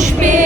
espelho.